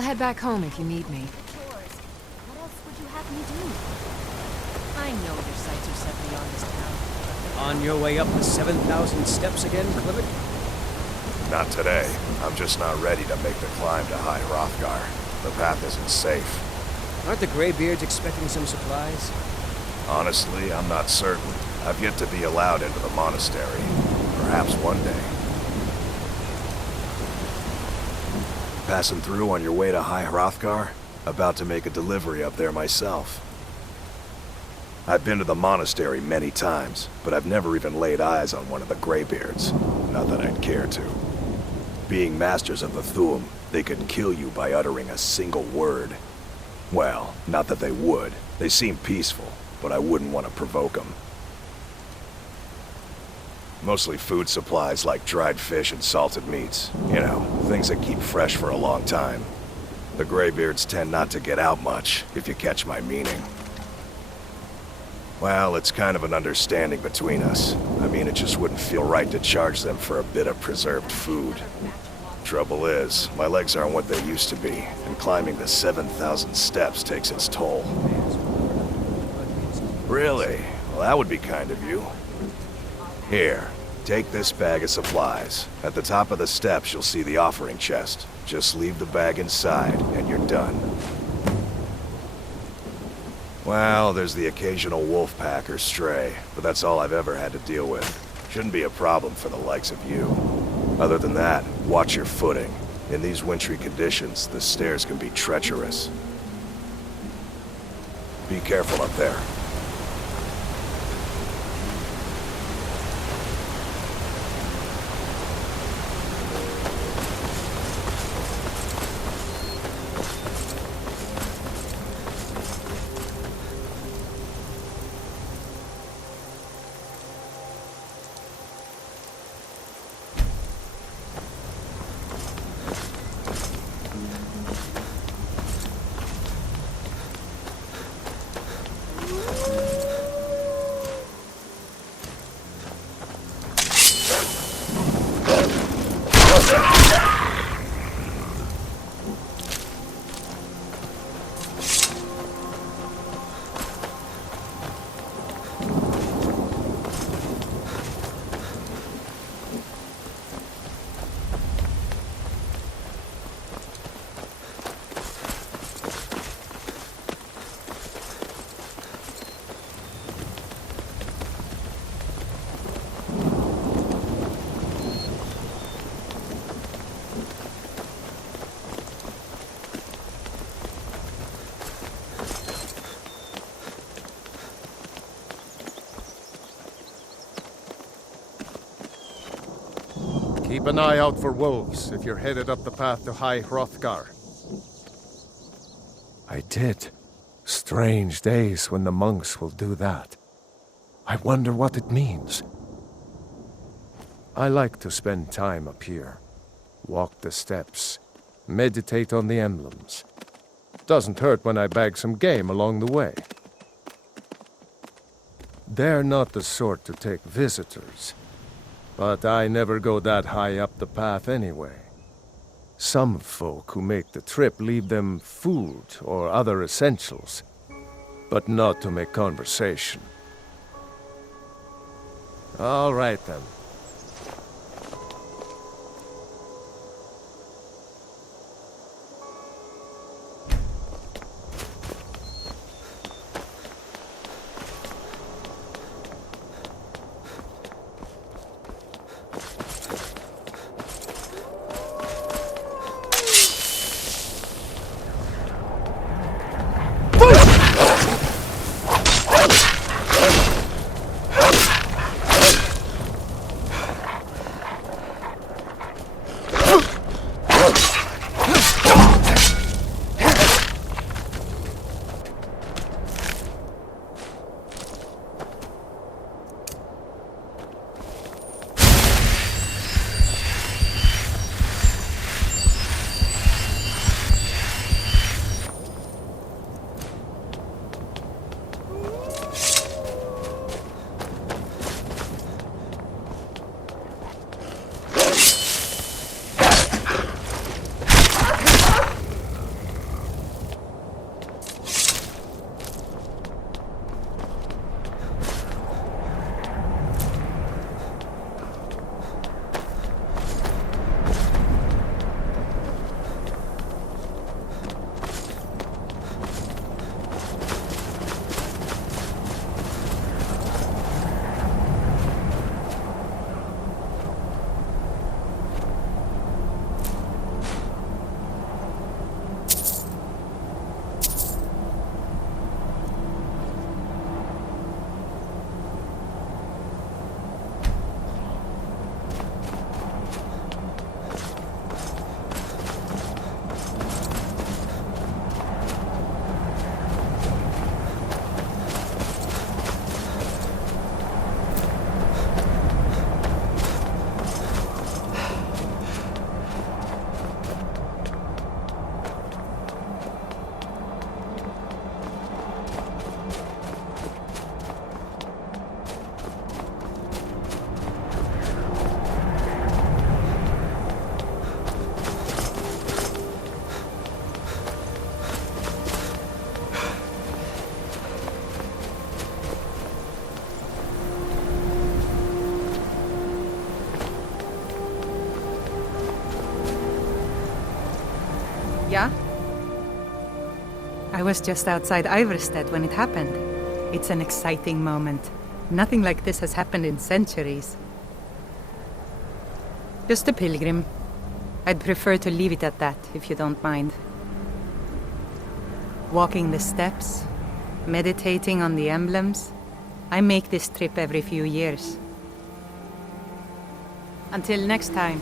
I'll head back home if you need me. What else would you have me do? I know your sights are set beyond this town. On your way up the 7,000 steps again, Clement? Not today. I'm just not ready to make the climb to High Hrothgar. The path isn't safe. Aren't the Greybeards expecting some supplies? Honestly, I'm not certain. I've yet to be allowed into the monastery. Perhaps one day. Passing through on your way to High Hrothgar? About to make a delivery up there myself. I've been to the monastery many times, but I've never even laid eyes on one of the Greybeards. Not that I'd care to. Being masters of the Thu'um, they could kill you by uttering a single word. Well, not that they would. They seem peaceful, but I wouldn't want to provoke them. Mostly food supplies like dried fish and salted meats. You know, things that keep fresh for a long time. The Greybeards tend not to get out much, if you catch my meaning. Well, it's kind of an understanding between us. I mean, it just wouldn't feel right to charge them for a bit of preserved food. Trouble is, my legs aren't what they used to be, and climbing the 7,000 steps takes its toll. Really? Well, that would be kind of you. Here, take this bag of supplies. At the top of the steps, you'll see the offering chest. Just leave the bag inside, and you're done. Well, there's the occasional wolf pack or stray, but that's all I've ever had to deal with. Shouldn't be a problem for the likes of you. Other than that, watch your footing. In these wintry conditions, the stairs can be treacherous. Be careful up there. Keep an eye out for wolves if you're headed up the path to High Hrothgar. I did. Strange days when the monks will do that. I wonder what it means. I like to spend time up here. Walk the steps. Meditate on the emblems. Doesn't hurt when I bag some game along the way. They're not the sort to take visitors. But I never go that high up the path anyway. Some folk who make the trip leave them food or other essentials, but not to make conversation. All right then. Yeah? I was just outside Iverstead when it happened. It's an exciting moment. Nothing like this has happened in centuries. Just a pilgrim. I'd prefer to leave it at that, if you don't mind. Walking the steps, meditating on the emblems. I make this trip every few years. Until next time.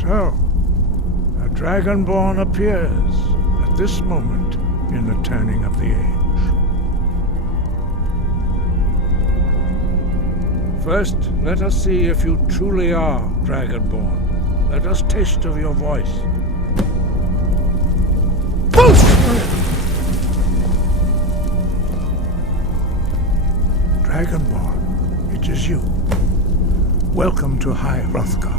So, a Dragonborn appears at this moment in the turning of the age. First, let us see if you truly are Dragonborn. Let us taste of your voice. Dragonborn, it is you. Welcome to High Hrothgar.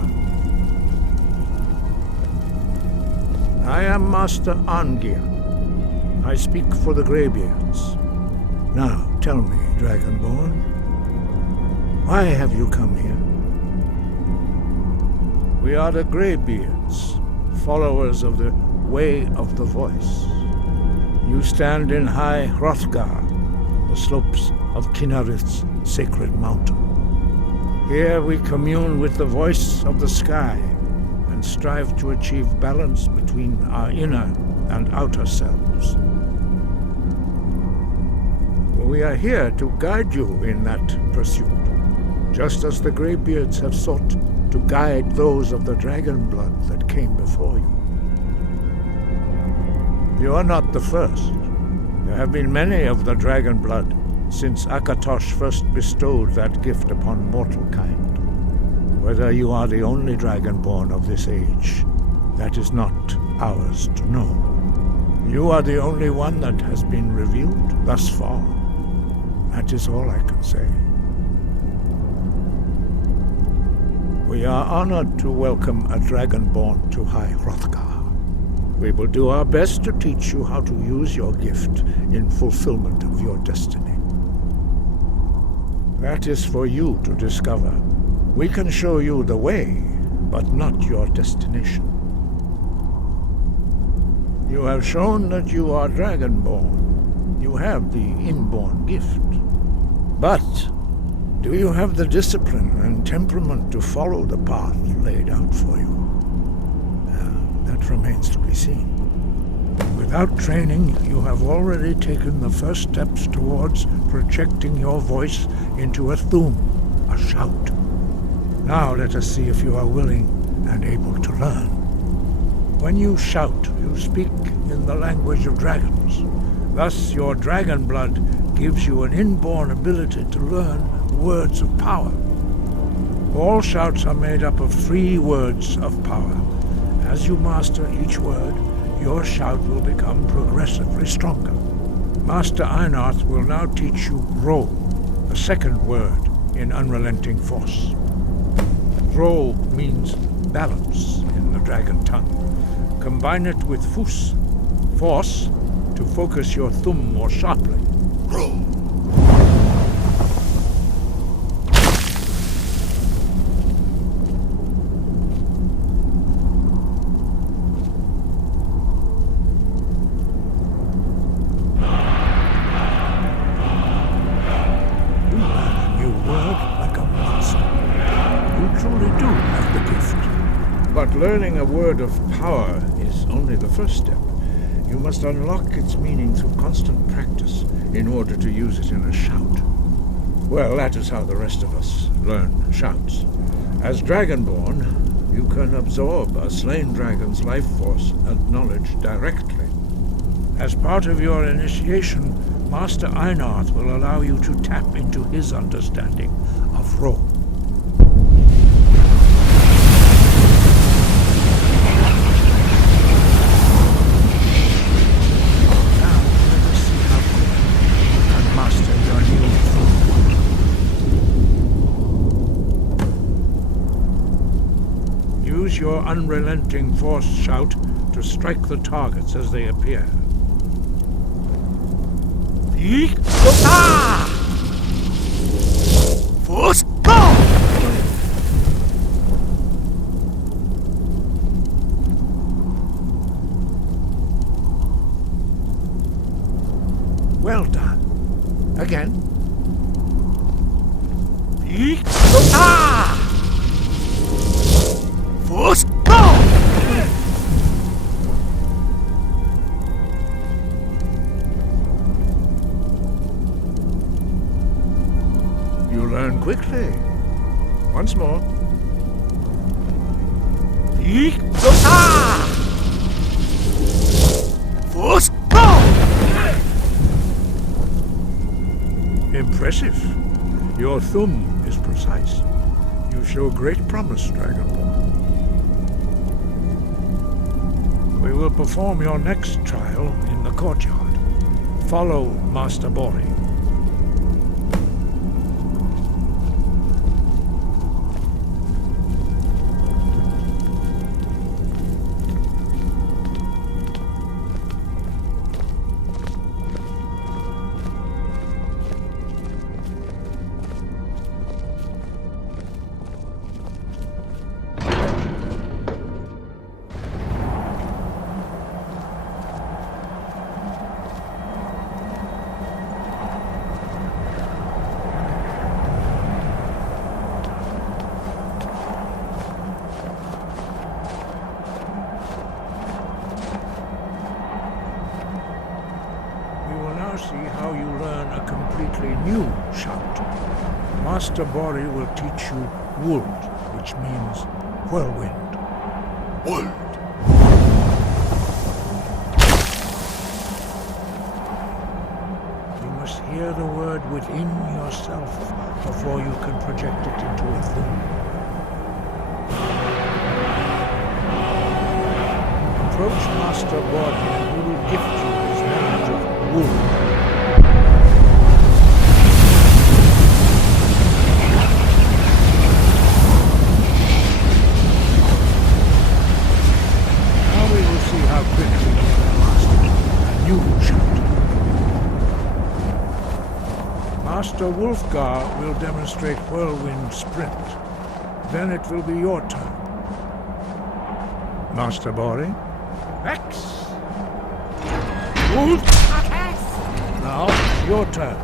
I am Master Arngeir. I speak for the Greybeards. Now, tell me, Dragonborn, why have you come here? We are the Greybeards, followers of the Way of the Voice. You stand in High Hrothgar, the slopes of Kinnarith's sacred mountain. Here we commune with the voice of the sky and strive to achieve balance between our inner and outer selves. We are here to guide you in that pursuit, just as the Greybeards have sought to guide those of the dragon blood that came before you. You are not the first. There have been many of the dragon blood since Akatosh first bestowed that gift upon mortal kind. Whether you are the only dragonborn of this age, that is not ours to know. You are the only one that has been revealed thus far. That is all I can say. We are honored to welcome a dragonborn to High Hrothgar. We will do our best to teach you how to use your gift in fulfillment of your destiny. That is for you to discover. We can show you the way, but not your destination. You have shown that you are Dragonborn. You have the inborn gift. But do you have the discipline and temperament to follow the path laid out for you? That remains to be seen. Without training, you have already taken the first steps towards projecting your voice into a thum, a shout. Now let us see if you are willing and able to learn. When you shout, you speak in the language of dragons. Thus, your dragon blood gives you an inborn ability to learn words of power. All shouts are made up of 3 words of power. As you master each word, your shout will become progressively stronger. Master Einarth will now teach you Ro, the second word in Unrelenting Force. Ro means balance in the dragon tongue. Combine it with Fus, force, to focus your thumb more sharply. Ro. But learning a word of power is only the first step. You must unlock its meaning through constant practice in order to use it in a shout. Well, that is how the rest of us learn shouts. As Dragonborn, you can absorb a slain dragon's life force and knowledge directly. As part of your initiation, Master Einarth will allow you to tap into his understanding of Ro. Use your unrelenting force shout to strike the targets as they appear. Force go! Well done. Again. Force go! You learn quickly. Once more. Impressive. Your thumb is precise. You show great promise, Dragonborn. We will perform your next trial in the courtyard. Follow Master Bori. See how you learn a completely new shout. Master Bori will teach you Wuld, which means whirlwind. Wuld! You must hear the word within yourself before you can project it into a thing. Approach Master Bori and he will gift you his knowledge of Wuld. Master Wulfgar will demonstrate Whirlwind Sprint. Then it will be your turn. Master Bori? X! Wolf! Now, your turn.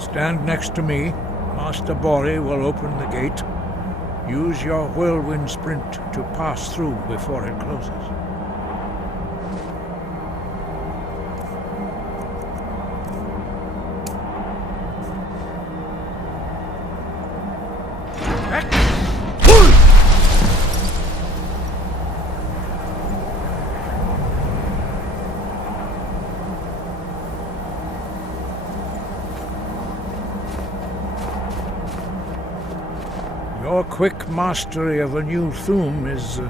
Stand next to me. Master Bori will open the gate. Use your Whirlwind Sprint to pass through before it closes. Your quick mastery of a new Thum is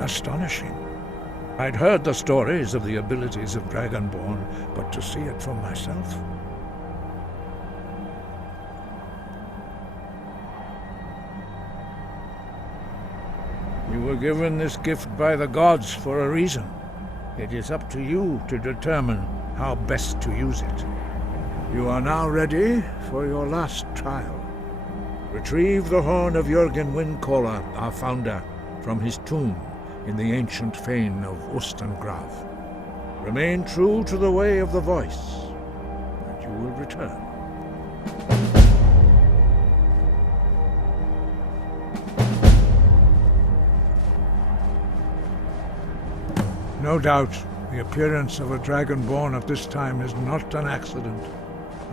astonishing. I'd heard the stories of the abilities of Dragonborn, but to see it for myself... You were given this gift by the gods for a reason. It is up to you to determine how best to use it. You are now ready for your last trial. Retrieve the horn of Jürgen Windcaller, our founder, from his tomb in the ancient fane of Ustengrav. Remain true to the way of the voice, and you will return. No doubt, the appearance of a Dragonborn at this time is not an accident.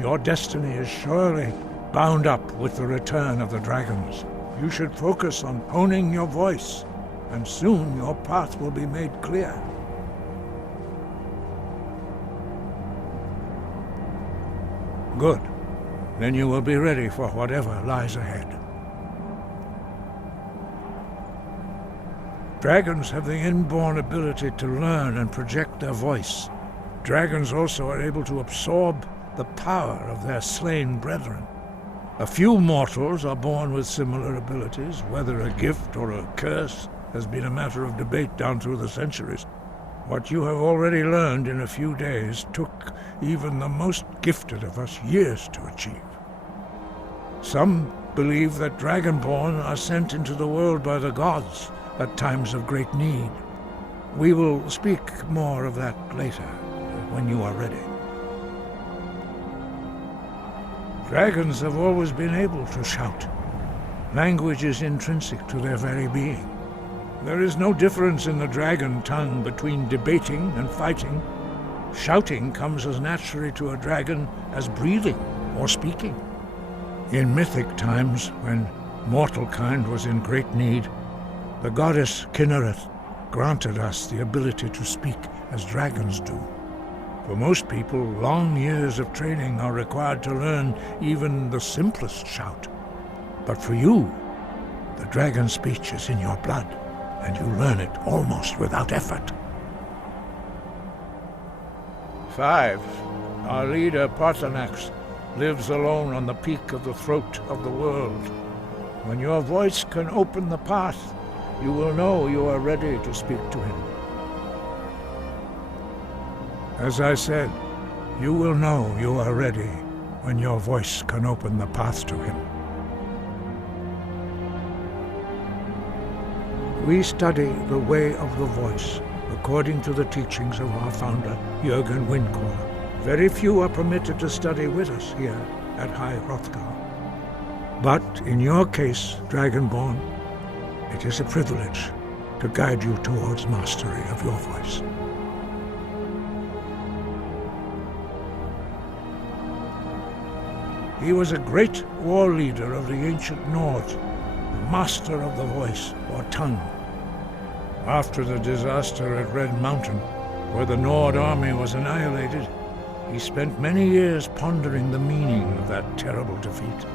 Your destiny is surely bound up with the return of the dragons. You should focus on honing your voice, and soon your path will be made clear. Good. Then you will be ready for whatever lies ahead. Dragons have the inborn ability to learn and project their voice. Dragons also are able to absorb the power of their slain brethren. A few mortals are born with similar abilities. Whether a gift or a curse has been a matter of debate down through the centuries. What you have already learned in a few days took even the most gifted of us years to achieve. Some believe that Dragonborn are sent into the world by the gods at times of great need. We will speak more of that later, when you are ready. Dragons have always been able to shout. Language is intrinsic to their very being. There is no difference in the dragon tongue between debating and fighting. Shouting comes as naturally to a dragon as breathing or speaking. In mythic times, when mortal kind was in great need, The goddess Kinnereth granted us the ability to speak as dragons do. For most people, long years of training are required to learn even the simplest shout. But for you, the dragon speech is in your blood, and you learn it almost without effort. 5. Our leader, Parthenax, lives alone on the peak of the throat of the world. When your voice can open the path, you will know you are ready to speak to him. As I said, you will know you are ready when your voice can open the path to him. We study the way of the voice according to the teachings of our founder, Jürgen Windcaller. Very few are permitted to study with us here at High Hrothgar. But in your case, Dragonborn, it is a privilege to guide you towards mastery of your voice. He was a great war leader of the ancient Nords, the master of the voice, or tongue. After the disaster at Red Mountain, where the Nord army was annihilated, he spent many years pondering the meaning of that terrible defeat.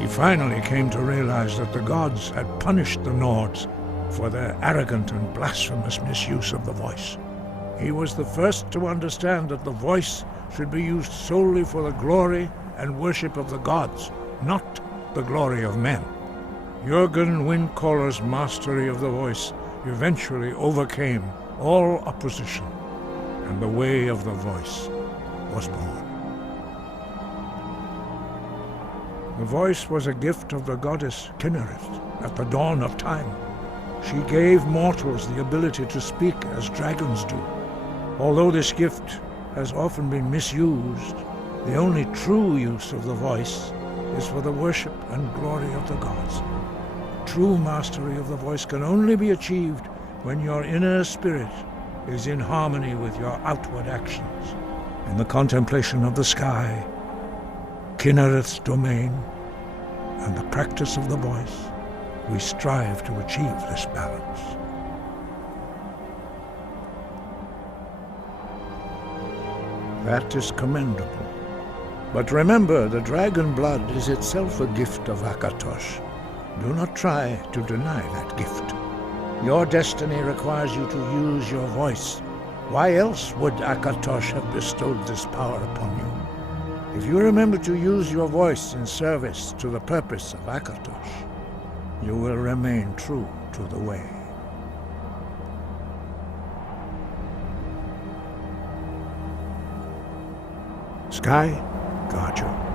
He finally came to realize that the gods had punished the Nords for their arrogant and blasphemous misuse of the voice. He was the first to understand that the voice should be used solely for the glory and worship of the gods, not the glory of men. Jürgen Windcaller's mastery of the voice eventually overcame all opposition, and the way of the voice was born. The voice was a gift of the goddess Kinnereth at the dawn of time. She gave mortals the ability to speak as dragons do. Although this gift has often been misused, the only true use of the voice is for the worship and glory of the gods. True mastery of the voice can only be achieved when your inner spirit is in harmony with your outward actions. In the contemplation of the sky, Kinnereth's domain, and the practice of the voice, we strive to achieve this balance. That is commendable. But remember, the dragon blood is itself a gift of Akatosh. Do not try to deny that gift. Your destiny requires you to use your voice. Why else would Akatosh have bestowed this power upon you? If you remember to use your voice in service to the purpose of Akatosh, you will remain true to the way. Sky, guard you.